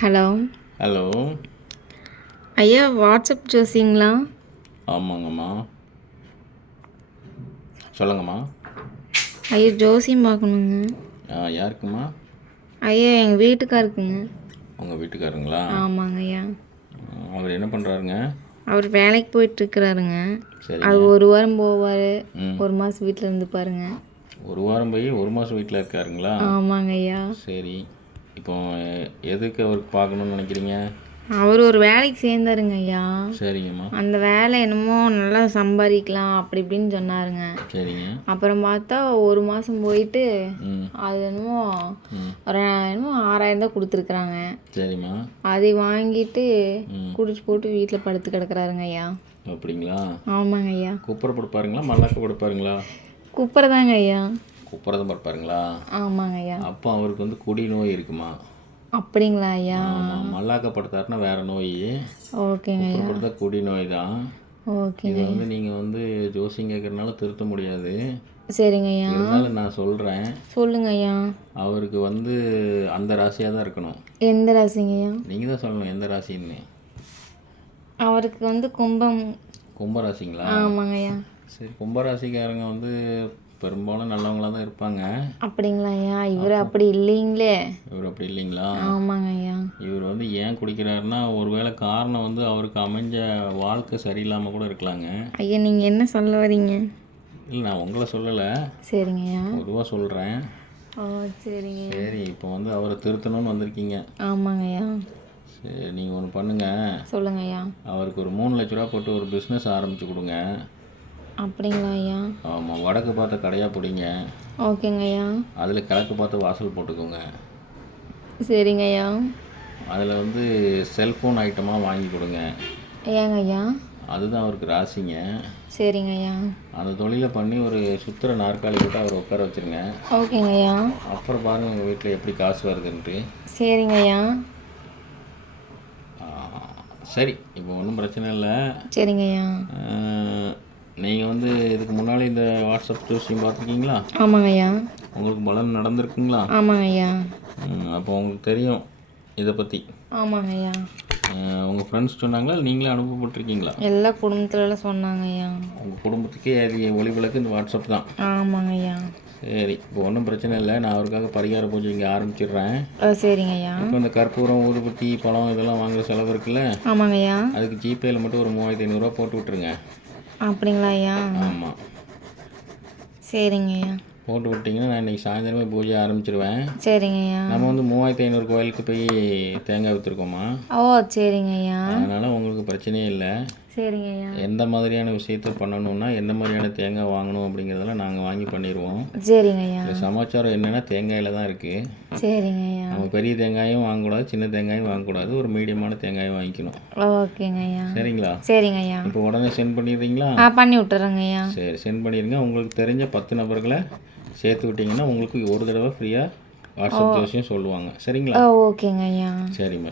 Hello. Hello. ஐயா, WhatsApp ஜோசிங்களா? ஆமாங்கம்மா, சொல்லுங்கம்மா. ஐயா, ஜோசியம் பார்க்கணுங்க. யாருக்குமா? ஐயா, எங்கள் வீட்டுக்காருக்குங்க. உங்கள் வீட்டுக்காருங்களா? ஆமாங்க ஐயா. அவர் என்ன பண்ணுறாருங்க? அவர் வேலைக்கு போயிட்டுருக்கிறாருங்க. சரி. அது ஒரு வாரம் போவார், ஒரு மாதம் வீட்டில் இருந்து பாருங்க. ஒரு வாரம் போய் ஒரு மாதம் வீட்டில் இருக்காருங்களா? ஆமாங்க ஐயா. சரி. இப்போ எதுக்கு அவருக்கு பார்க்கணுன்னு நினைக்கிறீங்க? அவர் ஒரு வேலைக்கு சேர்ந்தாருங்க ஐயா. சரிங்கம்மா. அந்த வேலை என்னமோ நல்லா சம்பாதிக்கலாம் அப்படி இப்படின்னு சொன்னாருங்க. சரிங்க. அப்புறம் பார்த்தா ஒரு மாதம் போயிட்டு அது என்னமோ என்னமோ 6000 தான் கொடுத்துருக்குறாங்க. சரிம்மா. அதை வாங்கிட்டு குடிச்சு போட்டு வீட்டில் படுத்து கிடக்குறாருங்க ஐயா. அப்படிங்களா? ஆமாங்க ஐயா. குப்பரை படுப்பாருங்களா, மல்லாக்க படுப்பாருங்களா? குப்பரை தாங்க ஐயா. குப்பரை தான் படுப்பாருங்களா? ஆமாங்க ஐயா. அப்போ அவருக்கு வந்து குடி நோய் இருக்குமா? அப்படிங்களா ஐயா? மல்லாக்கப்படுத்தாருன்னா வேறு நோய். ஓகேங்க ஐயா. படுத்தா குடி நோய் தான். ஓகேங்க. இதை வந்து நீங்கள் வந்து ஜோசியம் கேட்குறதுனால திருத்த முடியாது. சரிங்க ஐயா. இருந்தாலும் நான் சொல்கிறேன். சொல்லுங்க ஐயா. அவருக்கு வந்து அந்த ராசியாக தான் இருக்கணும். எந்த ராசிங்க ஐயா? நீங்கள் தான் சொல்லணும் எந்த ராசின்னு. அவருக்கு வந்து கும்பராசிங்களா? ஆமாங்க ஐயா. சரி, கும்பராசிக்காரங்க வந்து பெரும்பாலும் நல்லவங்களாக தான் இருப்பாங்க. அப்படிங்களா ஐயா? இவர் அப்படி இல்லைங்களே. இவர் அப்படி இல்லைங்களா? ஆமாங்க ஐயா. இவர் வந்து ஏன் குடிக்கிறாருன்னா ஒருவேளை காரணம் வந்து அவருக்கு அமைஞ்ச வாழ்க்கை சரியில்லாமல் கூட இருக்கலாங்க. ஐயா, நீங்கள் என்ன சொல்ல வரீங்க? இல்லை, நான் உங்களை சொல்லலை. சரிங்க ஐயா. பொதுவாக சொல்கிறேன். ஓ, சரிங்க. சரி, இப்போ வந்து அவரை திருத்தணும்னு வந்திருக்கீங்க. ஆமாங்க ஐயா. சரி, நீங்கள் ஒன்று பண்ணுங்கள். சொல்லுங்க ஐயா. அவருக்கு ஒரு 3 லட்ச ரூபா போட்டு ஒரு பிஸ்னஸ் ஆரம்பித்து கொடுங்க. அப்படிங்களா ஐயா? ஆமாம், வடக்கு பார்த்த கடையாக பிடிங்க. ஓகேங்க ஐயா. அதில் கிழக்கு பார்த்து வாசல் போட்டுக்கோங்க. சரிங்க ஐயா. அதில் வந்து செல்ஃபோன் ஐட்டமாக வாங்கி கொடுங்க. ஏங்க ஐயா? அதுதான் அவருக்கு ராசிங்க. சரிங்க ஐயா. அந்த தொழிலை பண்ணி ஒரு சுற்றுற நாற்காலி போட்டு அவரை உட்கார வச்சுருங்க. ஓகேங்க ஐயா. அப்புறம் பாருங்கள் உங்கள் வீட்டில் எப்படி காசு வருதுன்ட்டு. சரிங்க ஐயா. சரி, இப்போ ஒன்றும் பிரச்சனை இல்லை. சரிங்க ஐயா. நீங்கள் வந்து இதுக்கு முன்னாடி இந்த வாட்ஸ்அப் ஜோசியம் பார்த்துருக்கீங்களா? ஆமாங்க ஐயா. உங்களுக்கு பலன் நடந்திருக்குங்களா? ஆமாங்க ஐயா. அப்போ உங்களுக்கு தெரியும் இதை பற்றி. ஆமாங்க ஐயா. உங்கள் ஃப்ரெண்ட்ஸ் சொன்னாங்களா, நீங்களே அனுப்பப்பட்டிருக்கீங்களா? எல்லா குடும்பத்துலலாம் சொன்னாங்க ஐயா. உங்கள் குடும்பத்துக்கே அது ஒளிவிளக்கு இந்த வாட்ஸ்அப் தான். ஆமாங்க ஐயா. சரி, இப்போ ஒன்றும் பிரச்சனை இல்லை. நான் அவருக்காக பரிகார பூஜை இங்கே ஆரம்பிச்சிடுறேன். சரிங்க ஐயா. இப்போ இந்த கற்பூரம், ஊதுபத்தி, பழம் இதெல்லாம் வாங்குற செலவு இருக்குல்ல? ஆமாங்க ஐயா. அதுக்கு ஜிபேயில் மட்டும் ஒரு 3500 போட்டு விட்ருங்க. அப்படிங்களா ஐயா? ஆமாம். சரிங்க ஐயா. போட்டு விட்டிங்கன்னா நான் இன்றைக்கி சாயந்தரமே பூஜை ஆரம்பிச்சிடுவேன். சரிங்க ஐயா. நம்ம வந்து 3500 கோயிலுக்கு போய் தேங்காய் விற்றுருக்கோமா? ஓ, சரிங்க ஐயா. அதனால் உங்களுக்கு பிரச்சனையே இல்லை. சரிங்க ஐயா. எந்த மாதிரியான விஷயத்த பண்ணணும்னா எந்த மாதிரியான தேங்காய் வாங்கணும் அப்படிங்கிறதெல்லாம் நாங்கள் வாங்கி பண்ணிடுவோம். சரிங்க ஐயா. இந்த சமாச்சாரம் என்னென்னா தேங்காயில் தான் இருக்குது. சரிங்க ஐயா. நம்ம பெரிய தேங்காயும் வாங்கக்கூடாது, சின்ன தேங்காயும் வாங்கக்கூடாது, ஒரு மீடியமான தேங்காயும் வாங்கிக்கணும். ஓகேங்க ஐயா. சரிங்களா? சரிங்க ஐயா. இப்போ உடனே சென்ட் பண்ணிடுறீங்களா? பண்ணி விட்டுறேங்க ஐயா. சரி, சென்ட் பண்ணிடுங்க. உங்களுக்கு தெரிஞ்ச 10 நபர்களை சேர்த்து விட்டிங்கன்னா உங்களுக்கு ஒரு தடவை ஃப்ரீயாக வாட்ஸ்அப் ஜோசியம் சொல்லுவாங்க. சரிங்களா? ஓகேங்க ஐயா. சரிம்மா.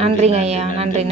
நன்றிங்க ஐயா. நன்றி.